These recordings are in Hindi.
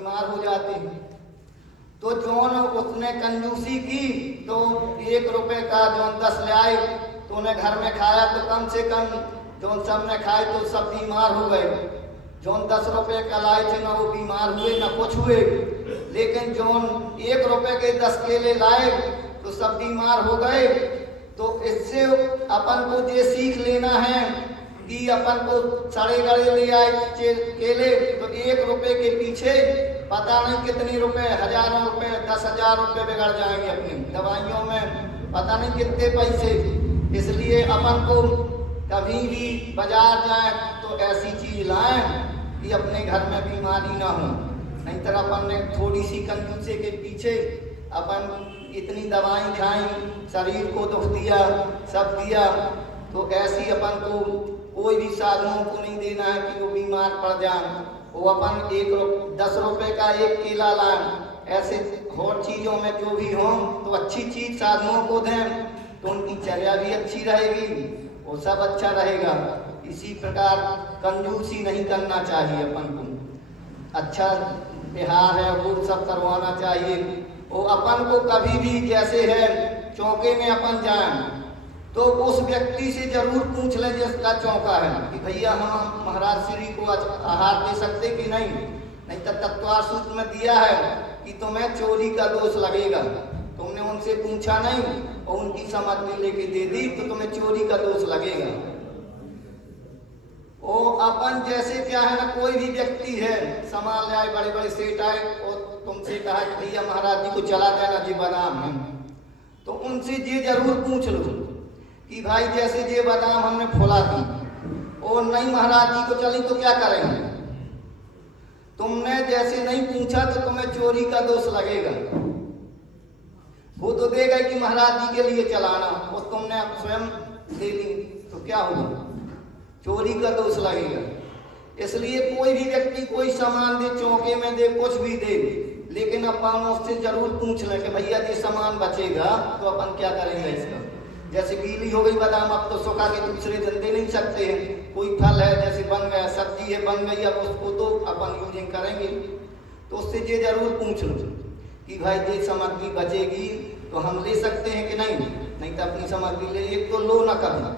बीमार हो जाते हैं। तो जौन उसने कंजूसी की तो 1 रुपए का जौन 10 ले आए तो उन्हें घर में खाया तो कम से कम जौन सब ने खाए तो सब बीमार हो गए। जौन 10 रुपए का लाए थे ना वो बीमार हुए ना कुछ हुए, लेकिन जौन 1 रुपए के 10 केले लाए तो सब बीमार हो गए। तो इससे अपन को ये सीख लेना है कि अपन को सड़े गड़े ले आए केले तो 1 रुपए के पीछे पता नहीं कितने रुपए, हजारों रुपए, 10,000 रुपए बिगड़ जाएंगे अपनी दवाइयों में, पता नहीं कितने पैसे। इसलिए अपन को कभी भी बाजार जाए तो ऐसी चीज लाएं कि अपने घर में बीमारी ना हो। नहीं तो अपन ने थोड़ी सी कंजूसी के पीछे अपन इतनी दवाई खाई, शरीर को दुख दिया, सब दिया। तो ऐसी अपन को कोई भी साधुओं को नहीं देना है कि वो बीमार पड़ जाए। वो अपन 10 रुपए का 1 केला लाएं। ऐसे और चीज़ों में जो भी हों तो अच्छी चीज़ साधुओं को दें तो उनकी चर्या भी अच्छी रहेगी, वो सब अच्छा रहेगा। इसी प्रकार कंजूसी नहीं करना चाहिए अपन को। अच्छा बिहार है वो सब करवाना चाहिए। वो अपन को कभी भी जैसे है चौके में अपन जाएं तो उस व्यक्ति से जरूर पूछ लें जिसका चौका है कि भैया हम महाराज श्री को आहार दे सकते कि नहीं। नहीं तो तत्वार सूत्र में दिया है कि तुम्हें चोरी का दोष लगेगा। तुमने उनसे पूछा नहीं और उनकी सामग्री लेके दे दी तो तुम्हें चोरी का दोष लगेगा। और अपन जैसे क्या है ना, कोई भी व्यक्ति है सामान ले आए, बड़े बड़े सेठ आए और तुमसे कहा कि भैया महाराज जी को चला देना जी बादाम है, तो उनसे ये जरूर पूछ लो कि भाई जैसे ये बादाम हमने फुला दी और नहीं महाराज जी को चली तो क्या करेंगे। तुमने जैसे नहीं पूछा तो तुम्हें चोरी का दोष लगेगा। वो तो देगा कि महाराज जी के लिए चलाना और तुमने स्वयं दे दी तो क्या होगा, चोरी का दोष लगेगा। इसलिए कोई भी व्यक्ति कोई सामान दे, चौके में दे, कुछ भी दे, लेकिन अपन उससे जरूर पूछ लें कि भैया ये सामान बचेगा तो अपन क्या करेंगे इसका। जैसे गीली हो गई बादाम, अब तो सुखा के दूसरे दिन दे नहीं सकते हैं। कोई फल है जैसे बन गया, सब्जी है बन गई, अब उसको तो अपन यूजिंग करेंगे। तो उससे ये जरूर पूछ लो कि भाई ये सामग्री बचेगी तो हम ले सकते हैं कि नहीं। नहीं तो अपनी सामग्री ले, एक तो लो ना कभी,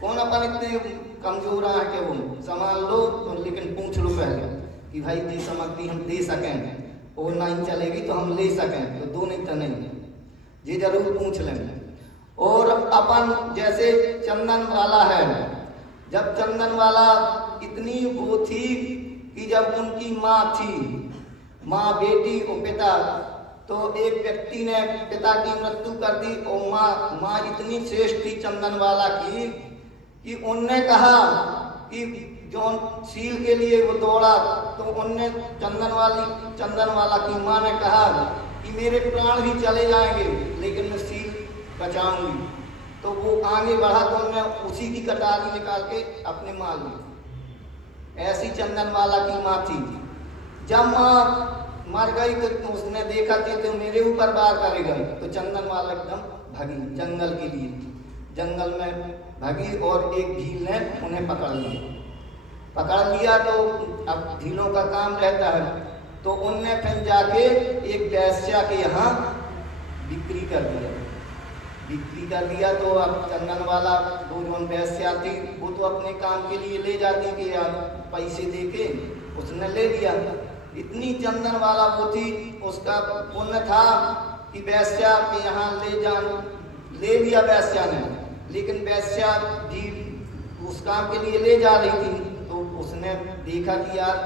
कौन अपन इतने कमजोर है कि वो सामान लो तो, लेकिन पूछ लो पहले कि भाई ये सामग्री हम दे सकें और नहीं चलेगी तो हम ले सकें, तो दो नहीं तो नहीं, ये जरूर पूछ लें। और अपन जैसे चंदन वाला है, जब चंदन वाला इतनी वो थी कि जब उनकी माँ थी, माँ बेटी और पिता, तो एक व्यक्ति ने पिता की मृत्यु कर दी और माँ इतनी श्रेष्ठ थी चंदन वाला की कि उनने कहा कि जो सील के लिए वो दौड़ा तो उनने चंदन वाला की माँ ने कहा कि मेरे प्राण भी चले जाएंगे लेकिन मैं सील बचाऊंगी। तो वो आगे बढ़ा तो उन्होंने उसी की कटारी निकाल के अपने मार ली। ऐसी चंदन वाला की माँ थी। जब माँ मर गई तो उसने देखा कि तो मेरे ऊपर वार करेगा, तो चंदन वाला एकदम भागी जंगल के लिए, जंगल में भागी और एक भील ने उन्हें पकड़ लिया। तो अब भीलों का काम रहता है, तो उनने फिर जाके एक वैश्या के यहाँ बिक्री कर दिया। तो अब चंदन वाला वो जो वैश्या थी वो तो अपने काम के लिए ले जाती कि आप पैसे दे के, उसने ले लिया। इतनी चंदन वाला वो थी, उसका पुण्य था कि वैश्या के यहाँ ले लिया वैश्या ने, लेकिन वैश्या भी उस काम के लिए ले जा रही थी। तो उसने देखा कि यार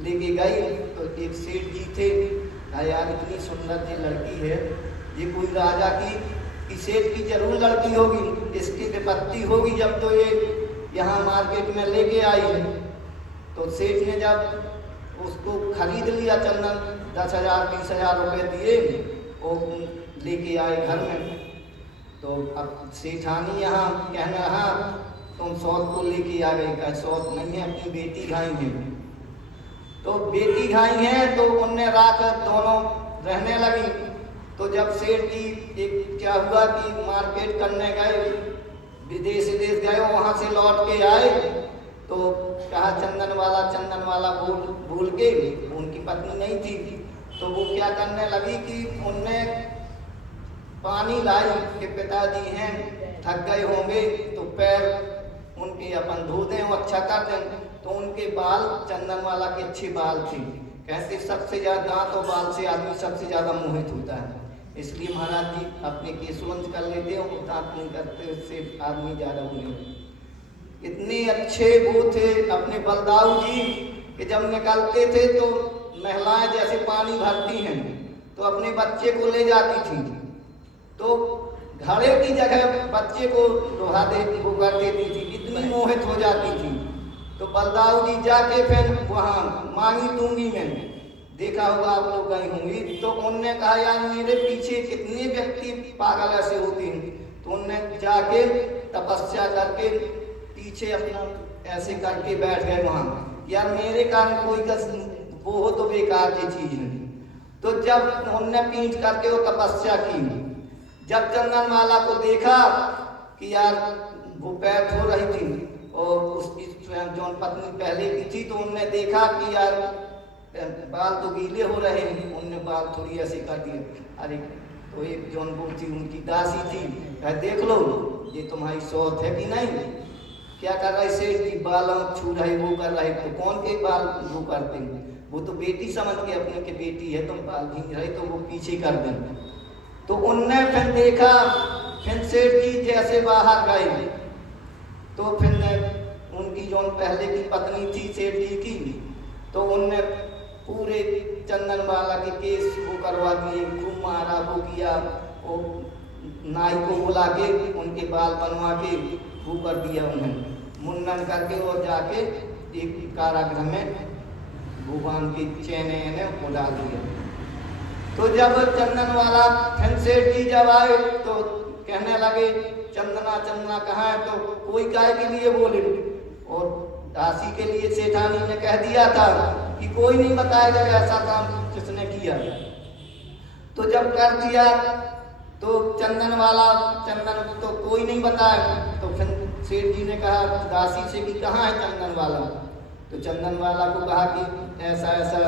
लेके गई, तो एक सेठ जी थे, यार इतनी सुंदर जी लड़की है, ये कोई राजा की सेठ की जरूर लड़की होगी, इसकी विपत्ति होगी जब तो ये यहाँ मार्केट में लेके आई है। तो सेठ ने जब उसको खरीद लिया चंदन, 10,000 20,000 रुपये दिए और लेके आए घर में। तो अब सेठानी यहाँ कहना, हाँ तुम सौत को लेके आ गई, का सौत नहीं है, अपनी बेटी घाई है। तो बेटी घाई है तो उनने रात दोनों रहने लगी। तो जब सेठ जी एक क्या हुआ कि मार्केट करने गए, विदेश गए, वहाँ से लौट के आए तो कहा चंदन वाला भूल के, उनकी पत्नी नहीं थी, तो वो क्या करने लगी कि उनने पानी लाई कि पिताजी हैं थक गए होंगे तो पैर उनके अपन धो दें और अच्छा कर दें। तो उनके बाल चंदन वाला के अच्छे बाल थे। कहते सबसे ज्यादा दांत और बाल से आदमी सबसे ज्यादा मोहित होता है, इसलिए महाराज जी अपने केसवंश कर लेते हो, दांत नहीं करते, उससे आदमी ज्यादा हुए। इतने अच्छे वो थे अपने बलदाऊ जी कि जब निकलते थे तो महिलाएं जैसे पानी भरती हैं तो अपने बच्चे को ले जाती थी, तो घड़े की जगह बच्चे को लोहा दे वो कर देती थी, इतनी मोहित हो जाती थी। तो बलदाऊ जी जाके फिर वहाँ मांगी दूंगी मैंने, देखा होगा आप लोग गई होंगी, तो उनने कहा यार मेरे पीछे कितने व्यक्ति पागल ऐसे होते हैं, तो उनने जाके तपस्या करके पीछे अपना ऐसे करके बैठ गए वहाँ, यार मेरे कारण कोई वो हो तो बेकार की चीज है। तो जब उनने पीठ करके वो तपस्या की, जब चंदनमाला को देखा कि यार वो पैर धो रही थी और उसकी स्वयं जौन पत्नी पहले की थी, तो उनने देखा कि यार बाल तो गीले हो रहे हैं, उनने बाल थोड़ी ऐसे कर दिए। अरे तो एक जौन वो थी उनकी दासी थी, देख लो ये तुम्हारी सौत है कि नहीं, क्या कर रहे सेठ जी, बाल छू रहे वो कर रहे, तो कौन के बाल वो करते हैं, वो तो बेटी समझ के अपने के बेटी है, तुम बाल भींग रहे तो वो पीछे कर दें। तो उनने फिर देखा, फिर सेठ जी जैसे बाहर गए तो फिर उनकी जो पहले की पत्नी थी सेठ जी की, तो उनने पूरे चंदनमाला के केस वो करवा दिए, खूब मारा वो किया, वो नाई को बुला के उनके बाल बनवा के वो कर दिया, उन्हें मुंडन करके और जाके एक कारागृह में भगवान की चैने वो डाल दिया। तो जब चंदनवाला फिर सेठ जी जब आए तो कहने लगे चंदना कहाँ है, तो कोई काय के लिए बोले, और दासी के लिए सेठानी ने कह दिया था कि कोई नहीं बताएगा ऐसा काम किसने किया। तो जब कर दिया तो चंदन तो कोई नहीं बताया, तो फिर सेठ जी ने कहा दासी से कि कहाँ है चंदन वाला, तो चंदन वाला को कहा कि ऐसा ऐसा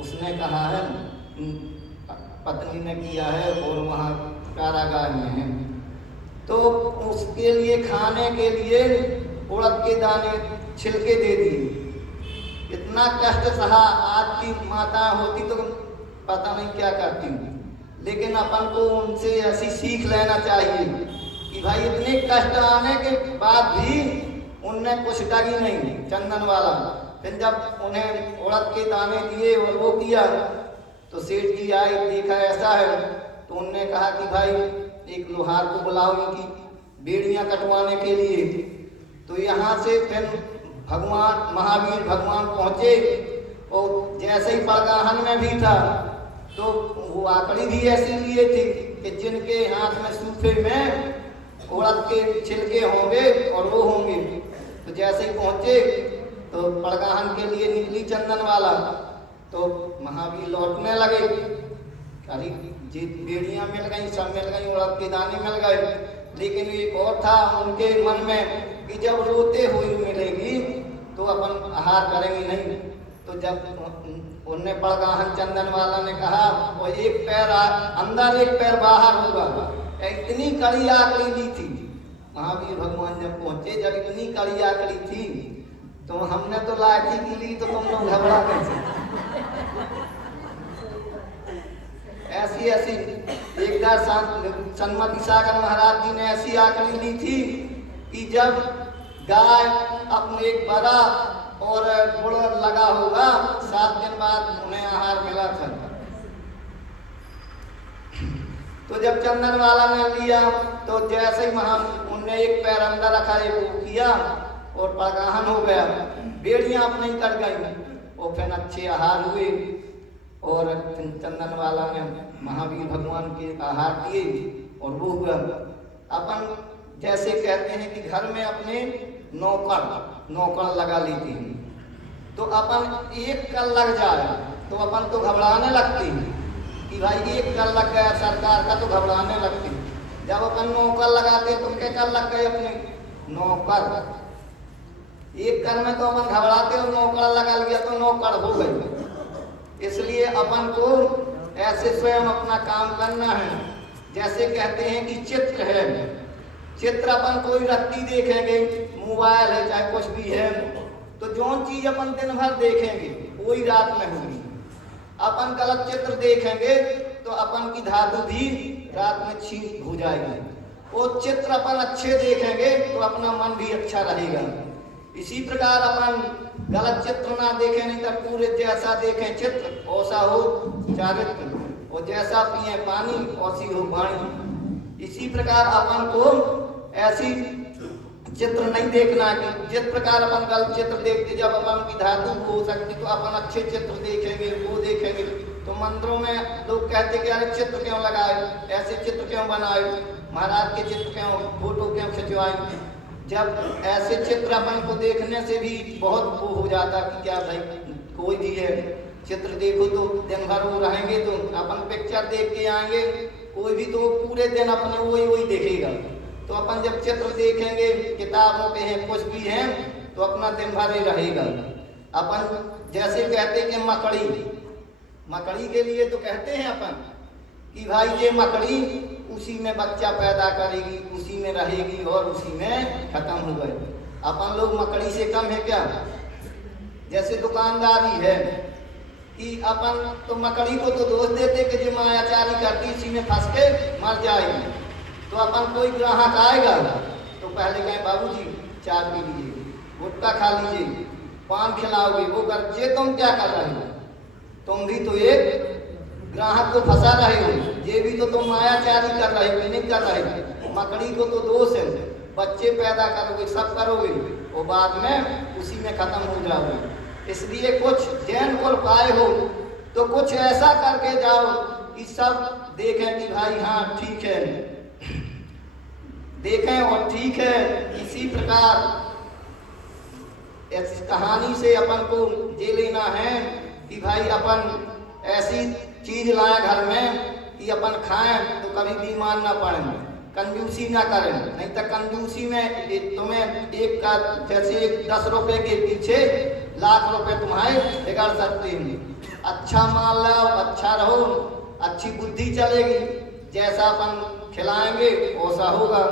उसने कहा है, पत्नी ने किया है और वहाँ कारागार में है। तो उसके लिए खाने के लिए उड़द के दाने छिलके दे दिए। इतना कष्ट सहा, आज की माता होती तो पता नहीं क्या करती, लेकिन अपन को उनसे ऐसी सीख लेना चाहिए कि भाई इतने कष्ट आने के बाद भी उनने कुछ डरी नहीं चंदन वाला। फिर जब उन्हें उड़द के दाने दिए और वो किया तो सेठ जी आए, देखा ऐसा है, तो उनने कहा कि भाई एक लोहार को बुलाओ इनकी बेड़ियां कटवाने के लिए। तो यहाँ से फिर भगवान महावीर भगवान पहुँचे और जैसे ही बड़गाहन में भी था तो वो आकड़ी भी ऐसे लिए थे कि जिनके हाथ में सूफे में उड़द के छिलके होंगे और वो होंगे। तो जैसे ही पहुँचे तो बड़गाहन के लिए निकली चंदन वाला, तो महावीर लौटने लगे, अरे जी बेड़ियाँ मिल गई, सब मिल गई, उड़द के दाने मिल गए, लेकिन एक और था उनके मन में कि जब रोते हुए मिलेगी तो अपन आहार करेंगे नहीं। तो जब उनने बड़गाहन चंदन वाला ने कहा वो एक पैर अंदर एक पैर बाहर होगा, इतनी कड़ी आकड़ी ली थी। महावीर भगवान जब पहुंचे, जब इतनी कड़ी आकड़ी थी तो हमने तो लाठी की ली, तो तुम लोग घबरा कैसे। ऐसी ऐसी एक बार सन्मति सागर महाराज जी ने ऐसी आकड़ी ली थी कि जब गाय अपने एक बड़ा और गुड़ लगा होगा, 7 दिन बाद उन्हें आहार मिला था। तो जब चंदन वाला ने लिया तो जैसे ही उनने एक पैर अंदर रखा, एक वो किया और बड़गाहन हो गया, बेड़ियां अपने ही कट गई और फिर अच्छे आहार हुए। और चंदन वाला ने महावीर भगवान के आहार दिए और वो हुआ। अपन जैसे कहते हैं कि घर में अपने नौकर लगा लेते हैं, तो अपन एक कल लग जाए तो अपन तो घबराने लगते हैं कि भाई एक कल लग गया सरकार का, तो घबराने लगते हैं। जब अपन नौकर लगाते तो क्या कल लग गए अपने नौकर, एक कर में तो अपन घबराते और नौकड़ लगा लिया तो नौकड़ हो गई। इसलिए अपन को ऐसे स्वयं अपना काम करना है। जैसे कहते हैं कि चित्र है, चित्र अपन कोई रत्ती देखेंगे, मोबाइल है चाहे कुछ भी है, तो जो चीज अपन दिन भर देखेंगे वही रात में होगी। अपन गलत चित्र देखेंगे तो अपन की धातु भी रात में छीन हो जाएगी। वो चित्र अपन अच्छे देखेंगे तो अपना मन भी अच्छा रहेगा। इसी प्रकार अपन गलत चित्र ना देखें, नहीं तो पूरे जैसा देखें चित्र वैसा हो चारित्र, और जैसा पिए पानी वैसी हो वाणी। इसी प्रकार अपन को ऐसी चित्र नहीं देखना कि जिस प्रकार अपन गलत चित्र देखते, जब अपन की धातु हो सकती तो अपन अच्छे चित्र देखेंगे, वो देखेंगे। तो मंदिरों में लोग कहते कि अरे चित्र क्यों लगाए, ऐसे चित्र क्यों बनाए, महाराज के चित्र क्यों, फोटो क्यों खिंचवाए। जब ऐसे चित्र अपन को देखने से भी बहुत वो हो जाता कि क्या भाई कोई भी है चित्र देखो तो दिन भर वो रहेंगे, तो अपन पिक्चर देख के आएंगे, कोई भी तो पूरे दिन अपने वही देखेगा। तो अपन जब चित्र देखेंगे, किताबों के हैं कुछ भी हैं, तो अपना दिन भर ही रहेगा। अपन जैसे कहते कि मकड़ी के लिए तो कहते हैं अपन कि भाई ये मकड़ी उसी में बच्चा पैदा करेगी, उसी में रहेगी और उसी में खत्म हो गए। अपन लोग मकड़ी से कम है क्या? जैसे दुकानदारी है कि अपन तो मकड़ी को तो दोष देते कि जो मायाचारी करती इसी में फंस के मर जाएगी। तो अपन कोई ग्राहक आएगा तो पहले कहें बाबूजी चाय पी लीजिए, गुटखा खा लीजिए, पान खिलाओगे, वो कर, ये तुम क्या कर रहे हो? तुम भी तो एक ग्राहक को फंसा रहे हो, ये भी तो तुम मायाचारी कर रहे हो, नहीं कर रहे हो। मकड़ी को तो दोष है, बच्चे पैदा करोगे, सब करोगे, वो बाद में उसी में खत्म हो जाओगे। इसलिए कुछ जैन कुल पाए हो तो कुछ ऐसा करके जाओ कि सब देखें कि भाई हाँ ठीक है, देखें और ठीक है। इसी प्रकार इस कहानी से अपन को ये लेना है कि भाई अपन ऐसी चीज लाएं घर में कि अपन खाएं तो कभी बीमार ना पड़ें, कंजूसी ना करें। नहीं तो कंजूसी में तुम्हें एक का जैसे 10 रुपए के पीछे लाख रुपए तुम्हारे बिगड़ सकते हैं। अच्छा माल लाओ, अच्छा रहो, अच्छी बुद्धि चलेगी, जैसा अपन खिलाएंगे वैसा होगा।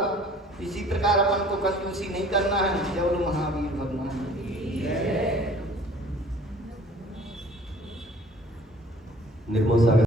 इसी प्रकार अपन को कंजूसी नहीं करना है। जय बोलो महावीर भगवान। निर्मल सागर।